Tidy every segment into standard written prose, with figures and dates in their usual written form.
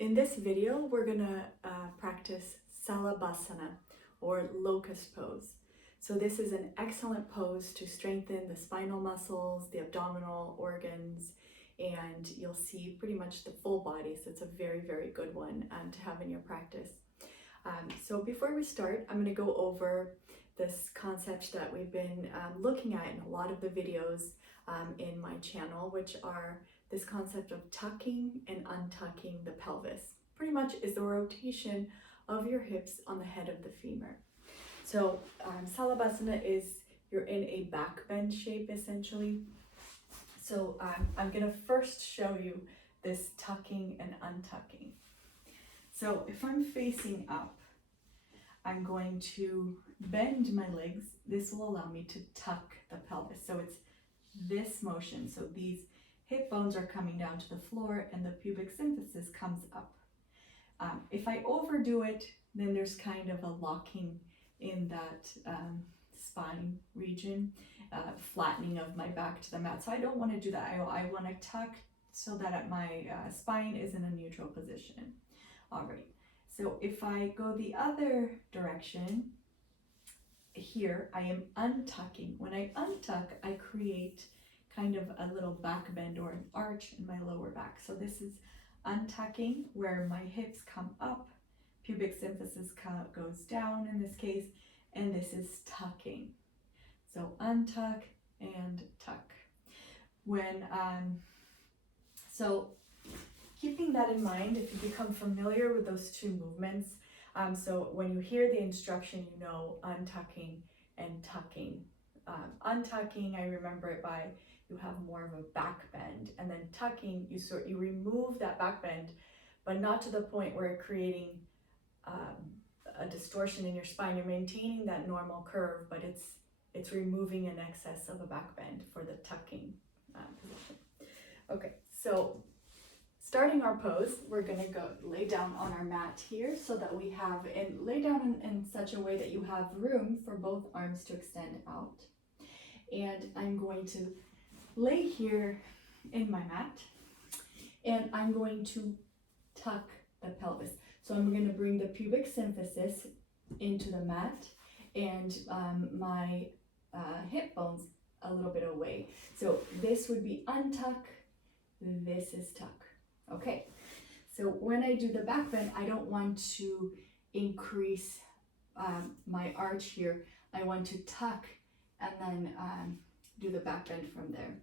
In this video, we're gonna practice Salabhasana or locust pose. So this is an excellent pose to strengthen the spinal muscles, the abdominal organs, and you'll see pretty much the full body. So it's a very, very good one to have in your practice. So before we start, I'm gonna go over this concept that we've been looking at in a lot of the videos in my channel, which are this concept of tucking and untucking the pelvis. Pretty much is the rotation of your hips on the head of the femur. So Salabhasana is you're in a back bend shape essentially. So I'm gonna first show you this tucking and untucking. So if I'm facing up, I'm going to bend my legs. This will allow me to tuck the pelvis. So it's this motion. So these hip bones are coming down to the floor and the pubic symphysis comes up. If I overdo it, then there's kind of a locking in that spine region, flattening of my back to the mat. So I don't want to do that. I want to tuck so that my spine is in a neutral position. All right, so if I go the other direction, here I am untucking. When I untuck, I create kind of a little back bend or an arch in my lower back. So this is untucking where my hips come up, pubic symphysis goes down in this case, and this is tucking. So untuck and tuck. So keeping that in mind, if you become familiar with those two movements, so when you hear the instruction, you know untucking and tucking. Untucking, I remember it by you have more of a back bend, and then tucking, you remove that back bend, but not to the point where you're creating a distortion in your spine. You're maintaining that normal curve, but it's removing an excess of a back bend for the tucking position. Okay, so starting our pose, we're gonna go lay down on our mat here so that we have, and lay down in such a way that you have room for both arms to extend out. And I'm going to lay here in my mat, and I'm going to tuck the pelvis. So I'm going to bring the pubic symphysis into the mat and my hip bones a little bit away. So this would be untuck, this is tuck. Okay, so when I do the back bend, I don't want to increase my arch here. I want to tuck and then do the back bend from there.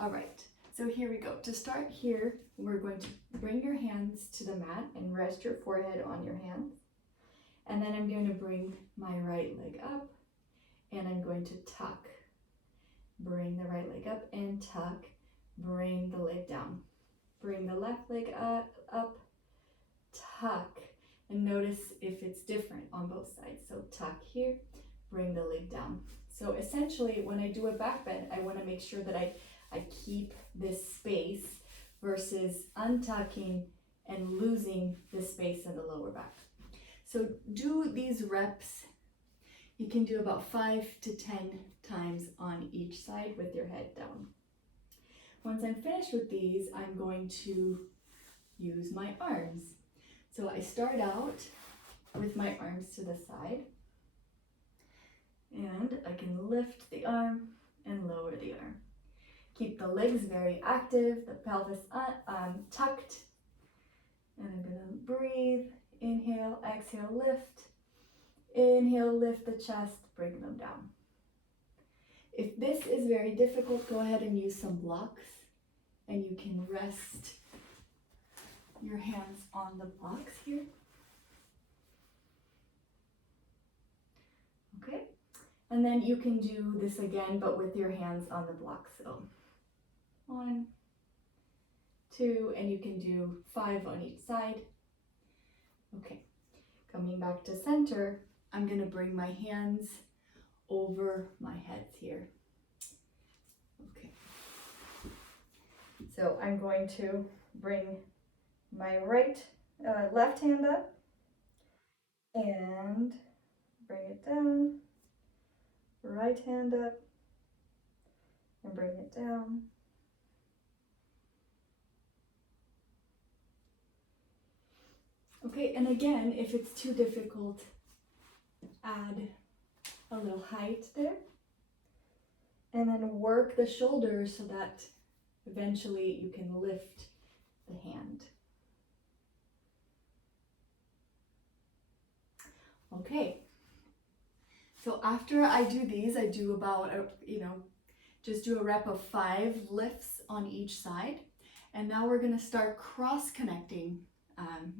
All right, so here we go. To start here, we're going to bring your hands to the mat and rest your forehead on your hands. And then I'm going to bring my right leg up and I'm going to tuck. Bring the right leg up and tuck. Bring the leg down. Bring the left leg up, tuck. And notice if it's different on both sides. So tuck here, bring the leg down. So essentially, when I do a back bend, I want to make sure that I keep this space versus untucking and losing the space in the lower back. So do these reps. You can do about 5 to 10 times on each side with your head down. Once I'm finished with these, I'm going to use my arms. So I start out with my arms to the side, and I can lift the arm and lower the arm. Keep the legs very active, the pelvis tucked, and I'm gonna breathe, inhale, exhale, lift, inhale, lift the chest, bring them down. If this is very difficult, go ahead and use some blocks, and you can rest your hands on the blocks here. Okay, and then you can do this again, but with your hands on the blocks. So 1, 2, and you can do 5 on each side. Okay, coming back to center, I'm going to bring my hands over my heads here. Okay, so I'm going to bring my left hand up and bring it down, right hand up and bring it down. Okay, and again, if it's too difficult, add a little height there. And then work the shoulders so that eventually you can lift the hand. Okay, so after I do these, I do about, just do a rep of 5 lifts on each side. And now we're gonna start cross-connecting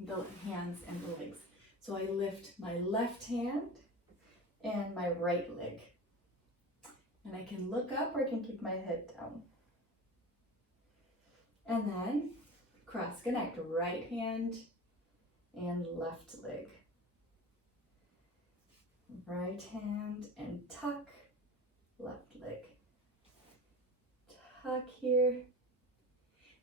the hands and the legs. So I lift my left hand and my right leg. And I can look up or I can keep my head down. And then cross-connect right hand and left leg. Right hand and tuck, left leg. Tuck here.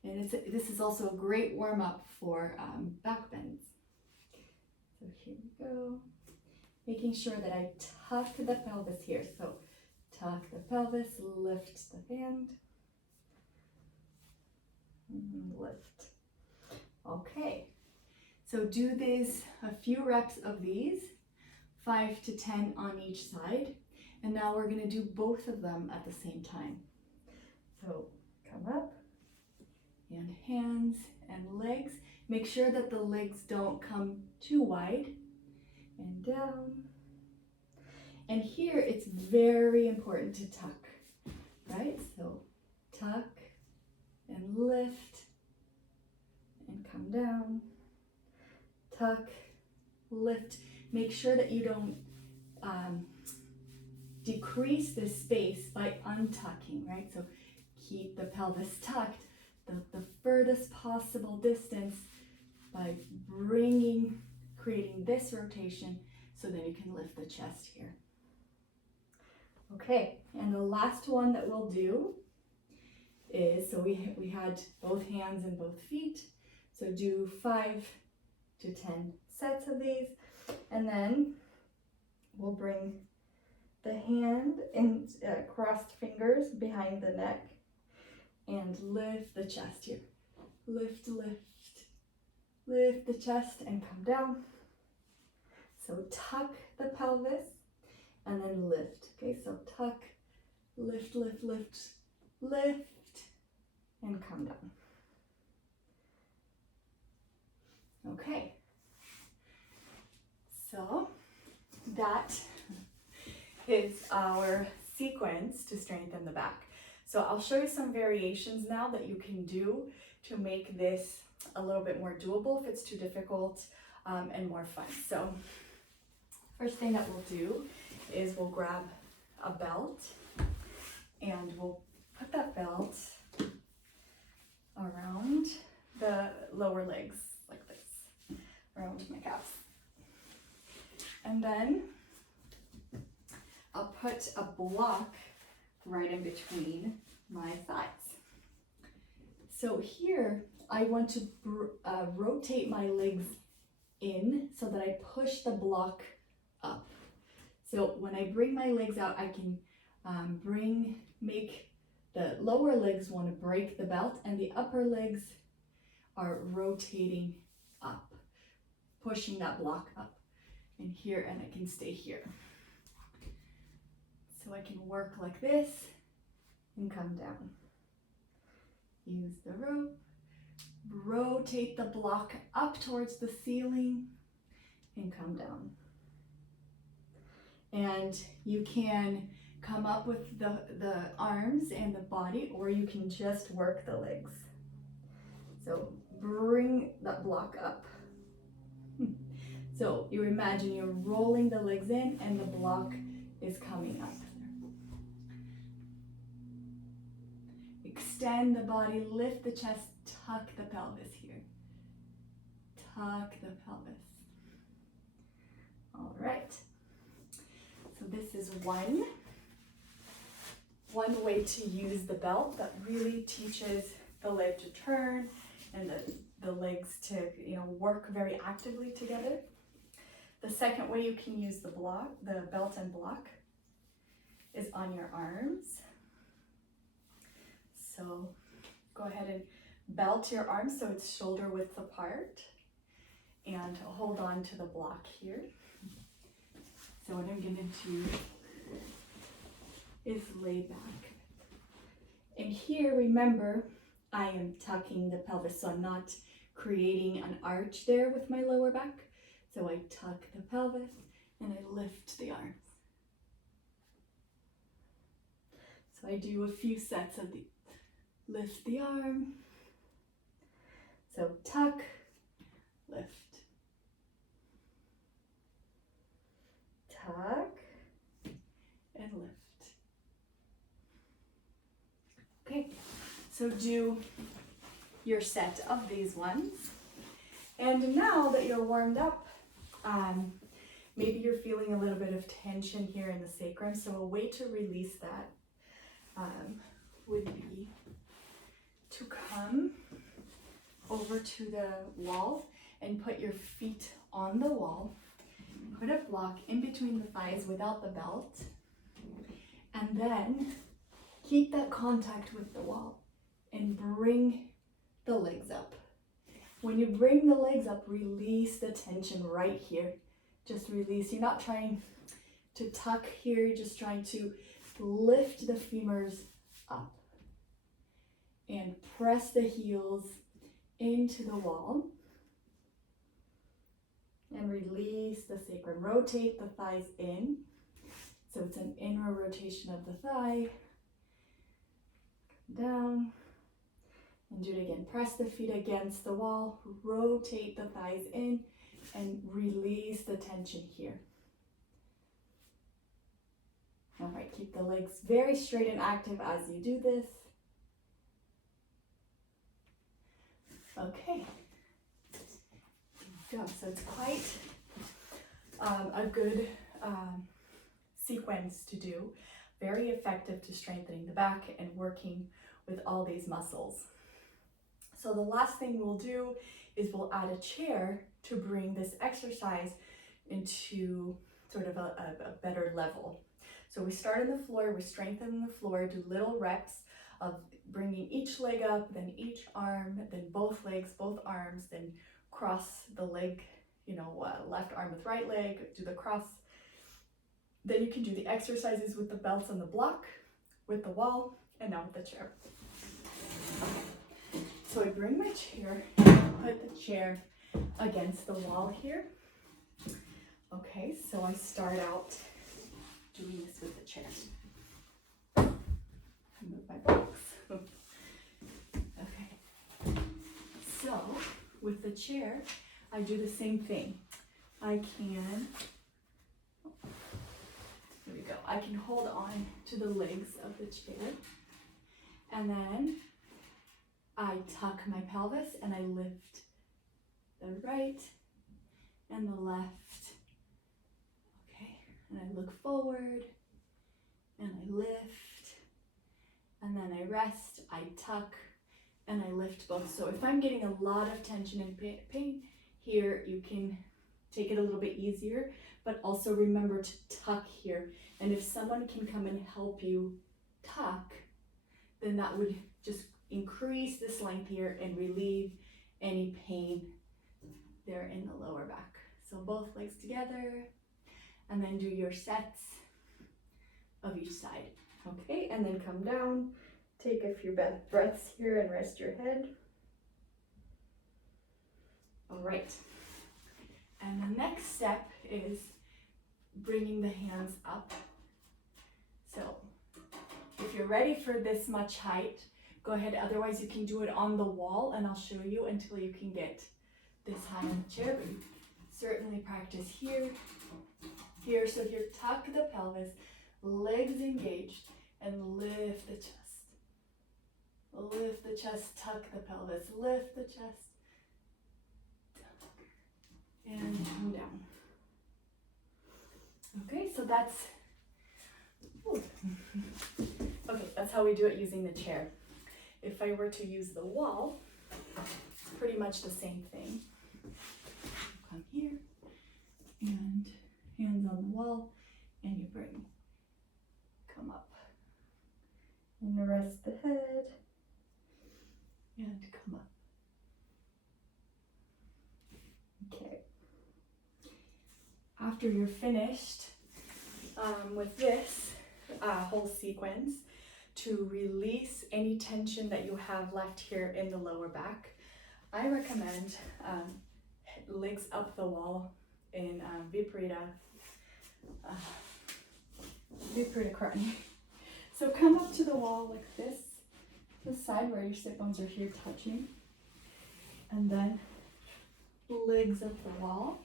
And this is also a great warm-up for back bends. So here we go. Making sure that I tuck the pelvis here. So tuck the pelvis, lift the hand, and lift. Okay, so do these, a few reps of these, 5 to 10 on each side. And now we're gonna do both of them at the same time. So come up, and hands and legs. Make sure that the legs don't come too wide, and down. And here it's very important to tuck, right? So tuck and lift and come down. Tuck, lift. Make sure that you don't decrease the space by untucking, right? So keep the pelvis tucked the furthest possible distance by creating this rotation, so then you can lift the chest here. Okay, and the last one that we'll do is, so we had both hands and both feet, so do 5 to 10 sets of these, and then we'll bring the hand and crossed fingers behind the neck and lift the chest here. Lift, lift, lift the chest and come down. So tuck the pelvis and then lift. Okay, so tuck, lift, lift, lift, lift, and come down. Okay, so that is our sequence to strengthen the back. So I'll show you some variations now that you can do to make this a little bit more doable if it's too difficult and more fun. So first thing that we'll do is we'll grab a belt and we'll put that belt around the lower legs like this, around my calves. And then I'll put a block right in between my thighs. So here I want to rotate my legs in so that I push the block up. So when I bring my legs out, I can make the lower legs want to break the belt and the upper legs are rotating up, pushing that block up and here, and I can stay here. So I can work like this and come down. Use the rope, rotate the block up towards the ceiling and come down. And you can come up with the arms and the body, or you can just work the legs. So bring that block up. So you imagine you're rolling the legs in and the block is coming up. Extend the body, lift the chest, tuck the pelvis here. Tuck the pelvis. All right. So this is one way to use the belt that really teaches the leg to turn and the legs to work very actively together. The second way you can use the belt and block, is on your arms. So go ahead and belt your arms so it's shoulder width apart. and hold on to the block here. So what I'm gonna do is lay back. And here, remember, I am tucking the pelvis, so I'm not creating an arch there with my lower back. So I tuck the pelvis and I lift the arms. So I do a few sets of the lift the arm. So tuck, lift. Tuck and lift. Okay, so do your set of these ones. And now that you're warmed up, maybe you're feeling a little bit of tension here in the sacrum. So a way to release that would be to come over to the wall and put your feet on the wall. Put a block in between the thighs without the belt, and then keep that contact with the wall and bring the legs up. When you bring the legs up, release the tension right here. Just release. You're not trying to tuck here, you're just trying to lift the femurs up and press the heels into the wall. And release the sacrum. Rotate the thighs in. So it's an inward rotation of the thigh. Down. And do it again. Press the feet against the wall. Rotate the thighs in. And release the tension here. All right, keep the legs very straight and active as you do this. Okay. Go. So it's quite a good sequence to do. Very effective to strengthening the back and working with all these muscles. So the last thing we'll do is we'll add a chair to bring this exercise into sort of a better level. So we start on the floor, we strengthen the floor, do little reps of bringing each leg up, then each arm, then both legs, both arms, then cross the leg, left arm with right leg, do the cross. Then you can do the exercises with the belts on the block, with the wall, and now with the chair. Okay. So I bring my chair, put the chair against the wall here. Okay, so I start out doing this with the chair. Move my box. Okay. So with the chair, I do the same thing. I can hold on to the legs of the chair, and then I tuck my pelvis and I lift the right and the left. Okay, and I look forward and I lift, and then I rest, I tuck, and I lift both. So if I'm getting a lot of tension and pain here, you can take it a little bit easier, but also remember to tuck here. And if someone can come and help you tuck, then that would just increase this length here and relieve any pain there in the lower back. So both legs together, and then do your sets of each side. Okay, and then come down, take a few breaths here and rest your head. All right, and the next step is bringing the hands up. So if you're ready for this much height, go ahead. Otherwise you can do it on the wall, and I'll show you until you can get this high on the chair. But you certainly practice here. So here, tuck the pelvis, legs engaged, and lift the chest. Lift the chest, tuck the pelvis, lift the chest, and come down. Okay, so that's how we do it using the chair. If I were to use the wall, it's pretty much the same thing. Come here, and hands on the wall, and you come up, and rest the head, and come up. Okay. after you're finished with this whole sequence, to release any tension that you have left here in the lower back, I recommend legs up the wall in Viparita Karani. So come up to the wall like this, the side where your sit bones are here touching, and then legs up the wall,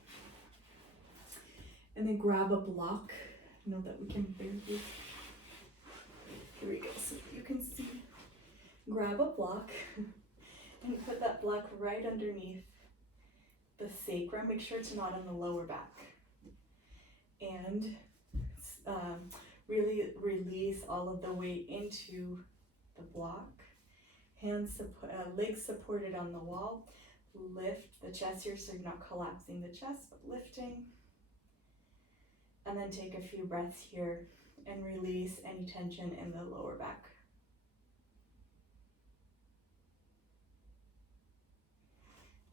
and then grab a block. I know that we can barely. Here we go, so you can see. Grab a block and put that block right underneath the sacrum. Make sure it's not on the lower back. And really release all of the weight into the block. Legs supported on the wall. Lift the chest here so you're not collapsing the chest, but lifting. And then take a few breaths here and release any tension in the lower back.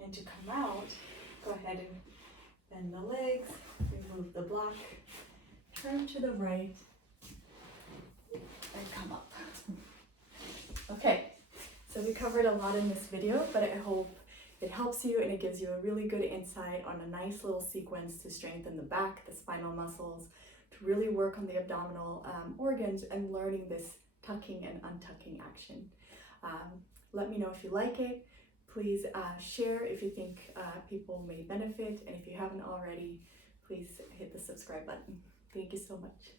And to come out, go ahead and bend the legs, remove the block, turn to the right, and come up. Okay, so we covered a lot in this video, but I hope it helps you and it gives you a really good insight on a nice little sequence to strengthen the back, the spinal muscles, to really work on the abdominal organs and learning this tucking and untucking action. Let me know if you like it. Please share if you think people may benefit, and if you haven't already, please hit the subscribe button. Thank you so much.